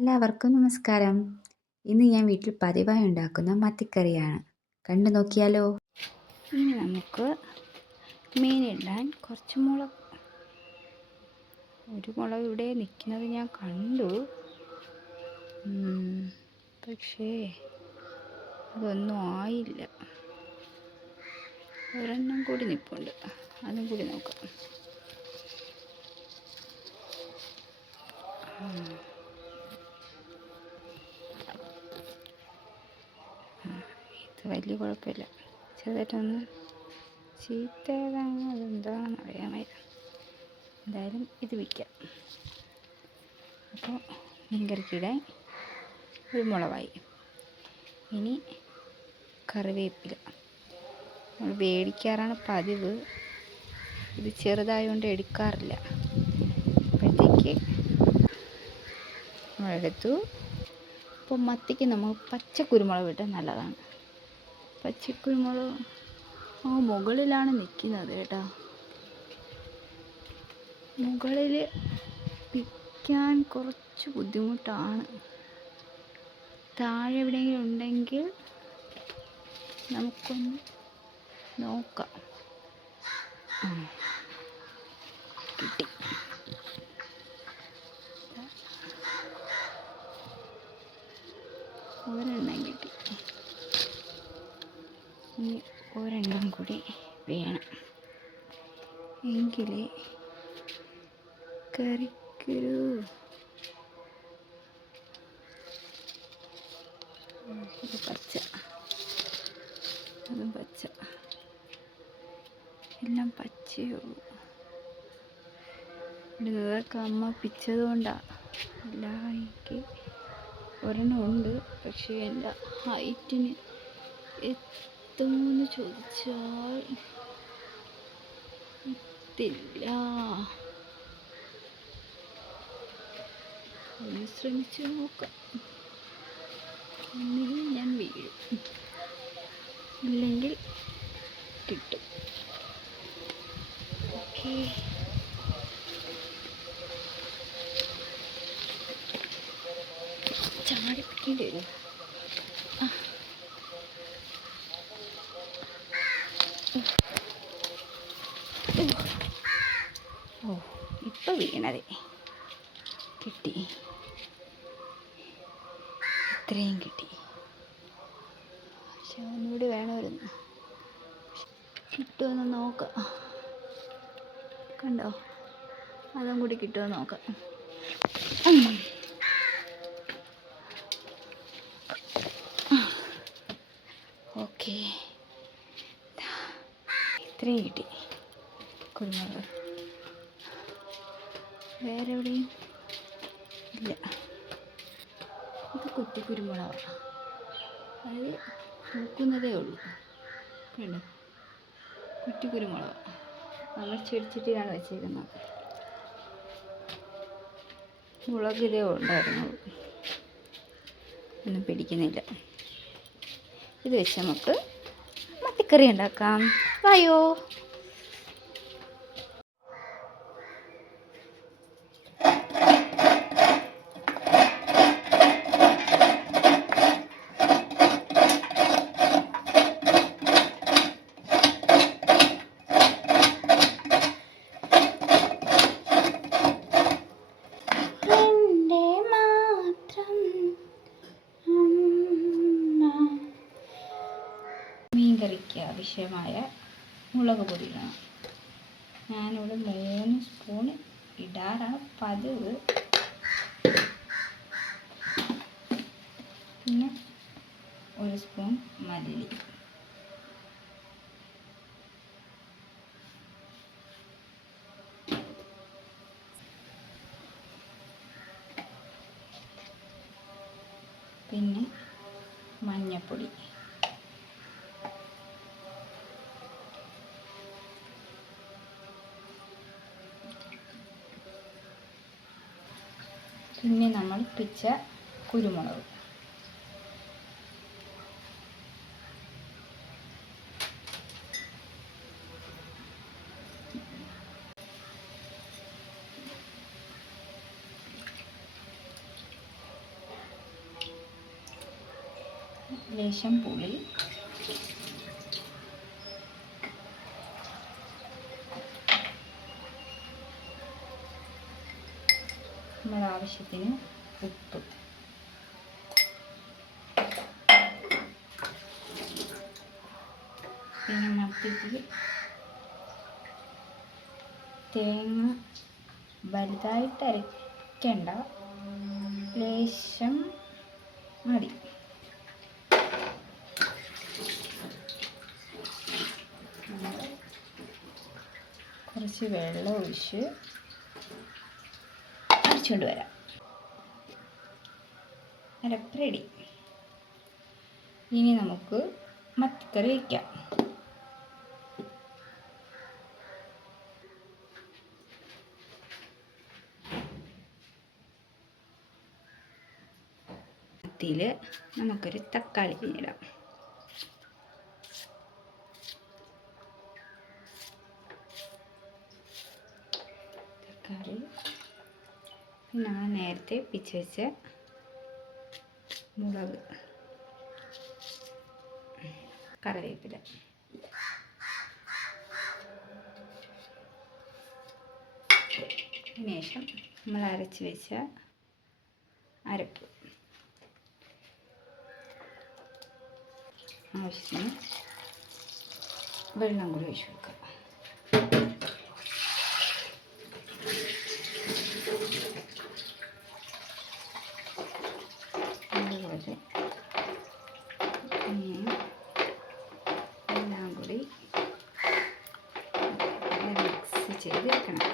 എല്ലാവർക്കും നമസ്കാരം. ഇന്ന് ഞാൻ വീട്ടിൽ പതിവായി ഉണ്ടാക്കുന്ന മത്തിക്കറിയാണ്. കണ്ടു നോക്കിയാലോ? ഇനി നമുക്ക് മീനിടാൻ കുറച്ച് മുളക്, ഒരു മുളക് ഇവിടെ നിൽക്കുന്നത് ഞാൻ കണ്ടു. പക്ഷേ അതൊന്നും ആയില്ല. ഒരെണ്ണം കൂടി നിൽപ്പുണ്ട്, അതും കൂടി നോക്കാം. ഇത് വലിയ കുഴപ്പമില്ല, ചെറുതായിട്ടൊന്ന് ചീത്തതാണ്, അതെന്താണെന്ന് അറിയാമായിരുന്നു. എന്തായാലും ഇത് വയ്ക്കാം. അപ്പോൾ മീൻകറിക്കിടാൻ ഒരു മുളകായി. ഇനി കറിവേപ്പില നമ്മൾ മേടിക്കാറാണ് പതിവ്. ഇത് ചെറുതായതുകൊണ്ട് എടുക്കാറില്ല. അപ്പോഴത്തേക്ക് നമ്മളെടുത്തു. അപ്പോൾ മത്തിക്ക് നമ്മൾ പച്ചക്കുരുമുളക് ഇട്ടാൽ നല്ലതാണ്. പച്ചക്കുരുമുളക് മുകളിലാണ് നിൽക്കുന്നത് കേട്ടോ. മുകളിൽ പിക്കാൻ കുറച്ച് ബുദ്ധിമുട്ടാണ്. താഴെ എവിടെയെങ്കിലും ഉണ്ടെങ്കിൽ നമുക്കൊന്ന് നോക്കാം. കിട്ടി. ഒരെണ്ണം കിട്ടി. ഇനി ഒരെണ്ണം കൂടി വേണം, എങ്കിലേ കറിക്കൊരു പച്ച, അതും പച്ച, എല്ലാം പച്ചയുള്ളൂ. ഇതൊക്കെ അമ്മ പിച്ചതുകൊണ്ടാണ്. അല്ല, എനിക്ക് ഒരെണ്ണം ഉണ്ട്, പക്ഷേ എൻ്റെ ഹൈറ്റിന് എത്തുമെന്ന് ചോദിച്ചാൽ എത്തില്ല. ഒന്ന് ശ്രമിച്ചു നോക്കാം. ഒന്നുകിൽ ഞാൻ വീഴും, ഇല്ലെങ്കിൽ കിട്ടും. ഓക്കെ, ചാടിപ്പിക്കേണ്ടി വരും. ഓ, ഇപ്പം വീണതേ കിട്ടി. ഇത്രയും കിട്ടി. പക്ഷെ ഒന്നുകൂടി വേണമായിരുന്നു. കിട്ടുമെന്ന് നോക്കാം. കണ്ടോ, അതും കൂടി കിട്ടുമെന്ന് നോക്കാം. ഓക്കെ, ഇത്രയും കിട്ടി കുരുമുളക്. വേറെ എവിടെയും ഇല്ല. ഇത് കുറ്റിക്കുരുമുളകാണ്, അത് പൂക്കുന്നതേ ഉള്ളൂ. കണ്ടോ, കുറ്റിക്കുരുമുളക് നമ്മൾ ചെടിച്ചട്ടിയിലാണ് വെച്ചേക്കുന്നത്. മുളക് ഇതേ ഉണ്ടായിരുന്നുള്ളൂ, ഒന്നും പിടിക്കുന്നില്ല. ഇത് വെച്ച് നമുക്ക് മത്തിക്കറി ഉണ്ടാക്കാം. വായോ. മീൻകറിക്ക് ആവശ്യമായ മുളക് പൊടി ഇടണം. ഞാനിവിടെ 3 സ്പൂൺ ഇടാറാണ് പതിവ്. പിന്നെ 1 സ്പൂൺ മല്ലി, പിന്നെ മഞ്ഞൾപ്പൊടി, പിന്നെ നമ്മൾ പിച്ച കുരുമുളക്, ലേശം പുളി, നമ്മുടെ ആവശ്യത്തിന് ഉപ്പ്, പിന്നെ മത്തിക്ക് തേങ്ങ വലുതായിട്ട് അരയ്ക്കണ്ട, ലേശം മതി. കുറച്ച് വെള്ളം ഒഴിച്ച് അരച്ചുകൊണ്ട് വരാം. അരപ്പ് റെഡി. ഇനി നമുക്ക് മത്തിക്കറി വയ്ക്കാം. മത്തിയിൽ നമുക്കൊരു തക്കാളി പിഴിഞ്ഞിടാം. തക്കാളി, പിന്നെ നമ്മൾ നേരത്തെ പിച്ച് വെച്ച മുളക്, കറിവേപ്പില, അതിനുശേഷം നമ്മൾ അരച്ച് വെച്ച അരപ്പ്, ആവശ്യത്തിന് വെള്ളം കൂടി ഒഴിച്ച് കൊടുക്കുക. അതുപോലെ എല്ലാം കൂടി മിക്സ് ചെയ്തെടുക്കണം.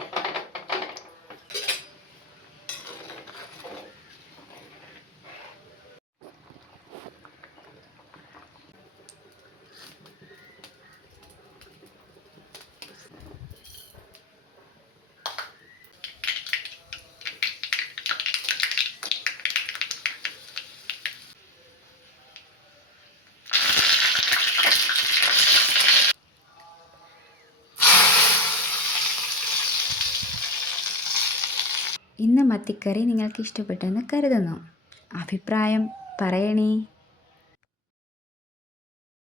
ഇന്ന് മത്തിക്കറി നിങ്ങൾക്ക് ഇഷ്ടപ്പെട്ടെന്ന് കരുതുന്നു. അഭിപ്രായം പറയണേ.